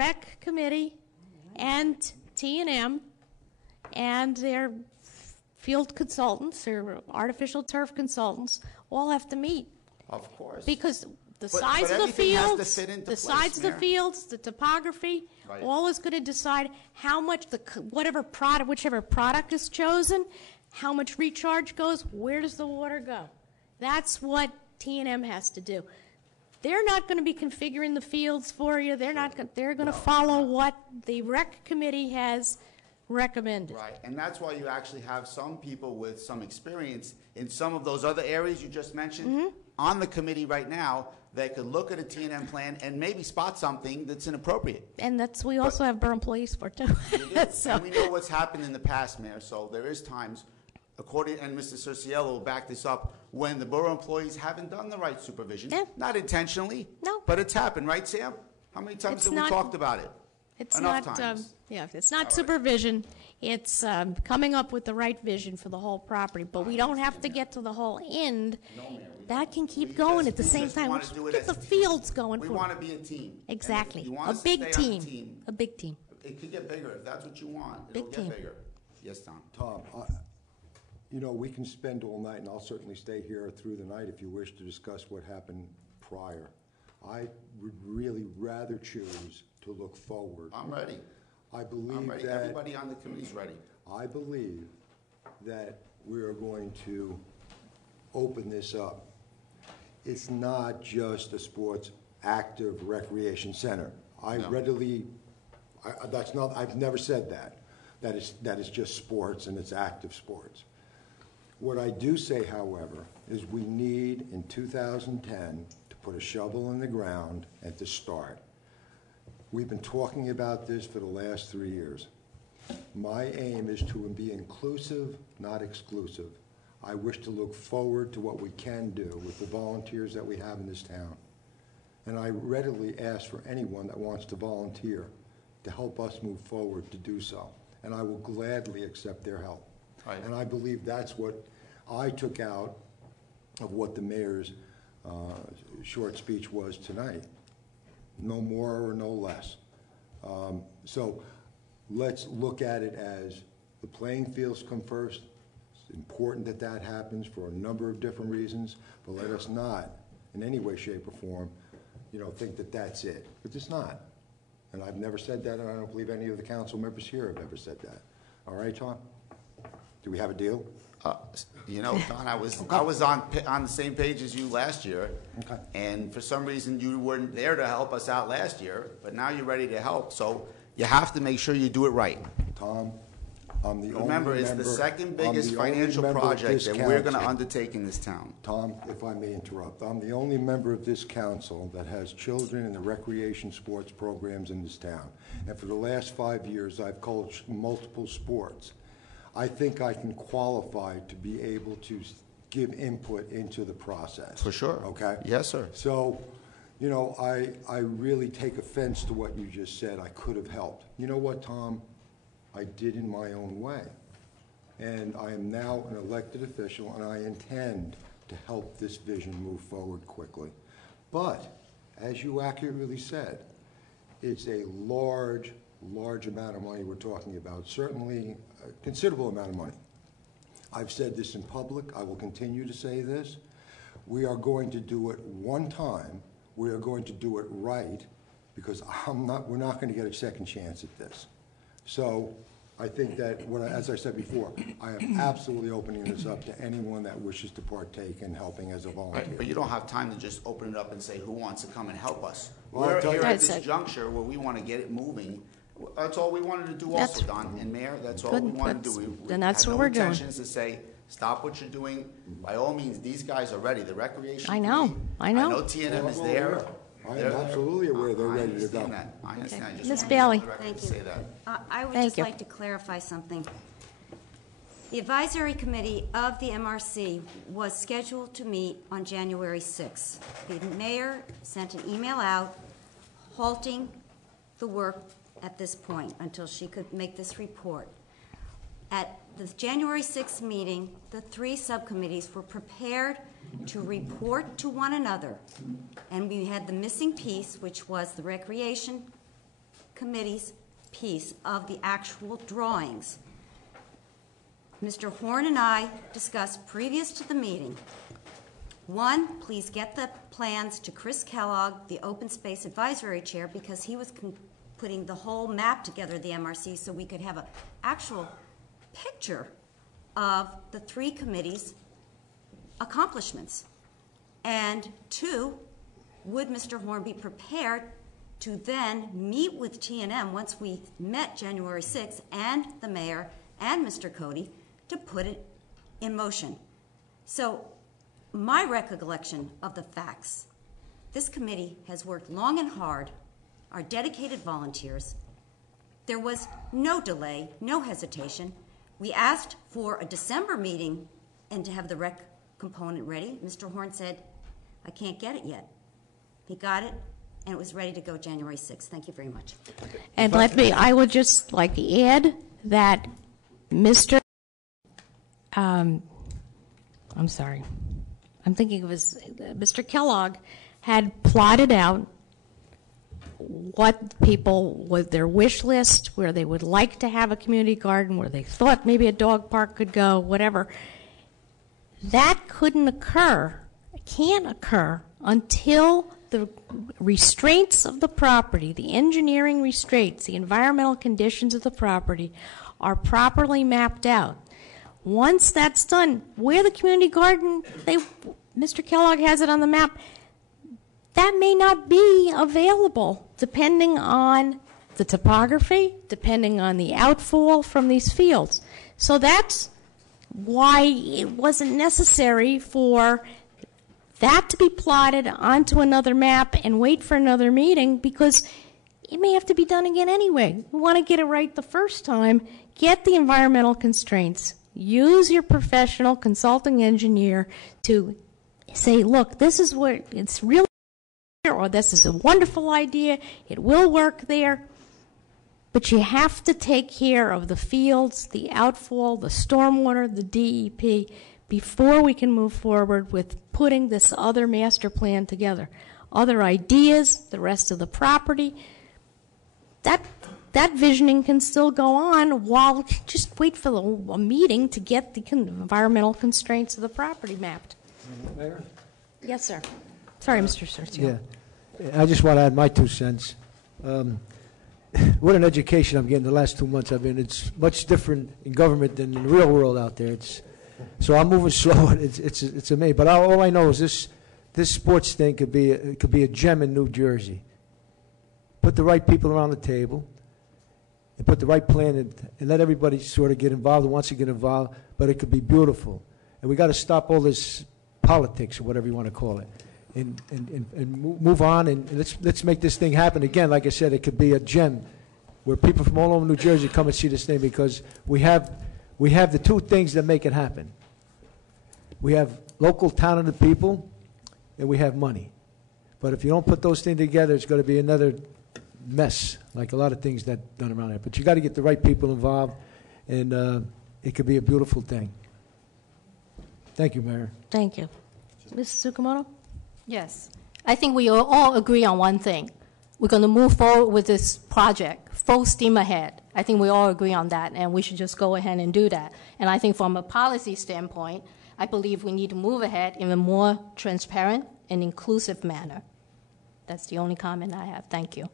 rec committee and T&M and their field consultants or artificial turf consultants all have to meet. Of course. Because the size of the fields, the fields, the topography, right, all is going to decide how much whichever product is chosen, how much recharge goes, where does the water go. That's what T&M has to do. They're not going to be configuring the fields for you. They're not. They're going to follow what the rec committee has recommended. Right, and that's why you actually have some people with some experience in some of those other areas you just mentioned on the committee right now that could look at a T&M plan and maybe spot something that's inappropriate. And we also have borough employees for too. So. And we know what's happened in the past, Mayor. So there is times, and Mr. Cerciello will back this up, when the borough employees haven't done the right supervision. Yeah. Not intentionally. No. But it's happened, right, Sam? How many times have we talked about it? It's Enough not. times. It's not supervision. It's coming up with the right vision for the whole property. But we don't have to get to the whole end. No, Mayor. That can keep going at the same time. Want to do it get as the fields going. We want to be a team. Exactly. A big team. A big team. It could get bigger if that's what you want. Big team. Get bigger. Yes, Tom. Tom, we can spend all night, and I'll certainly stay here through the night if you wish to discuss what happened prior. I would really rather choose to look forward. I'm ready. I believe I'm ready. that Everybody on the committee's ready. I believe that we are going to open this up. It's not just a sports active recreation center. I've never said that. That is just sports, and it's active sports. What I do say, however, is we need in 2010 to put a shovel in the ground and to start. We've been talking about this for the last 3 years. My aim is to be inclusive, not exclusive. I wish to look forward to what we can do with the volunteers that we have in this town. And I readily ask for anyone that wants to volunteer to help us move forward to do so. And I will gladly accept their help. Right. And I believe that's what I took out of what the mayor's short speech was tonight. No more or no less. So let's look at it as the playing fields come first. It's important that that happens for a number of different reasons, but let us not, in any way, shape, or form, think that that's it. But it's not. And I've never said that, and I don't believe any of the council members here have ever said that. All right, Tom? Do we have a deal? Don, I was on the same page as you last year, okay. And for some reason you weren't there to help us out last year, but now you're ready to help. So you have to make sure you do it right. Tom, I'm the Remember, only it's member, the second biggest financial project that we're going to undertake in this town. Tom, if I may interrupt, I'm the only member of this council that has children in the recreation sports programs in this town. And for the last 5 years, I've coached multiple sports. I think I can qualify to be able to give input into the process. For sure. Okay? Yes, sir. So, I really take offense to what you just said. I could have helped. You know what, Tom? I did in my own way. And I am now an elected official, and I intend to help this vision move forward quickly. But, as you accurately said, it's a large amount of money we're talking about, certainly a considerable amount of money. I've said this in public. I will continue to say this. We are going to do it one time. We are going to do it right, because we're not going to get a second chance at this. So I think that, as I said before, I am absolutely opening this up to anyone that wishes to partake in helping as a volunteer. Right, but you don't have time to just open it up and say, who wants to come and help us? Well, We're here at this juncture where we want to get it moving. That's all we wanted to do also, Don. And Mayor, that's all we wanted to do. Then that's what we're doing. doing. Intentions to say, stop what you're doing. By all means, these guys are ready. The recreation I know. I know T&M is there. I am absolutely aware they're ready to go. I understand that. I just Ms. wanted Bailey. to Thank you. say that. I would Thank just you. like to clarify something. The advisory committee of the MRC was scheduled to meet on January 6th. The mayor sent an email out halting the work at this point until she could make this report. At the January 6th meeting, the 3 subcommittees were prepared to report to one another, and we had the missing piece, which was the recreation committee's piece of the actual drawings. Mr. Horn and I discussed previous to the meeting. One, please get the plans to Chris Kellogg, the Open Space Advisory Chair, because he was putting the whole map together of the MRC so we could have an actual picture of the three committees' accomplishments. And two, would Mr. Horn be prepared to then meet with T&M once we met January 6th and the mayor and Mr. Cody to put it in motion? So my recollection of the facts, this committee has worked long and hard, our dedicated volunteers. There was no delay, no hesitation. We asked for a December meeting and to have the rec component ready. Mr. Horn said, I can't get it yet. He got it, and it was ready to go January 6th. Thank you very much. And I would just like to add that Mr. I'm sorry. I'm thinking of Mr. Kellogg had plotted out what people, with their wish list, where they would like to have a community garden, where they thought maybe a dog park could go, whatever. That couldn't occur, can't occur, until the restraints of the property, the engineering restraints, the environmental conditions of the property are properly mapped out. Once that's done, where the community garden, Mr. Kellogg has it on the map, that may not be available depending on the topography, depending on the outfall from these fields. So that's why it wasn't necessary for that to be plotted onto another map and wait for another meeting, because it may have to be done again anyway. We want to get it right the first time, get the environmental constraints, use your professional consulting engineer to say, look, this is what it's really, or this is a wonderful idea, it will work there. But you have to take care of the fields, the outfall, the stormwater, the DEP, before we can move forward with putting this other master plan together. Other ideas, the rest of the property, that visioning can still go on while just wait for a meeting to get the environmental constraints of the property mapped. Mayor? Yes, sir. Sorry, Mr. Sergio. Yeah. I just want to add my 2 cents. What an education I'm getting the last 2 months I've been. It's much different in government than in the real world out there. So I'm moving slow. It's amazing. But all I know is this sports thing could be a gem in New Jersey. Put the right people around the table, and put the right plan in, and let everybody sort of get involved who wants to get involved. But it could be beautiful. And we got to stop all this politics or whatever you want to call it, and move on. And let's make this thing happen again. Like I said, it could be a gem where people from all over New Jersey come and see this thing, because we have the two things that make it happen. We have local talented people, and we have money. But if you don't put those things together, it's going to be another mess, like a lot of things that done around here. But you got to get the right people involved, and it could be a beautiful thing. Thank you, Mayor. Thank you. Mrs. Tsukamoto? Yes. I think we all agree on one thing. We're going to move forward with this project, full steam ahead. I think we all agree on that, and we should just go ahead and do that. And I think from a policy standpoint, I believe we need to move ahead in a more transparent and inclusive manner. That's the only comment I have. Thank you.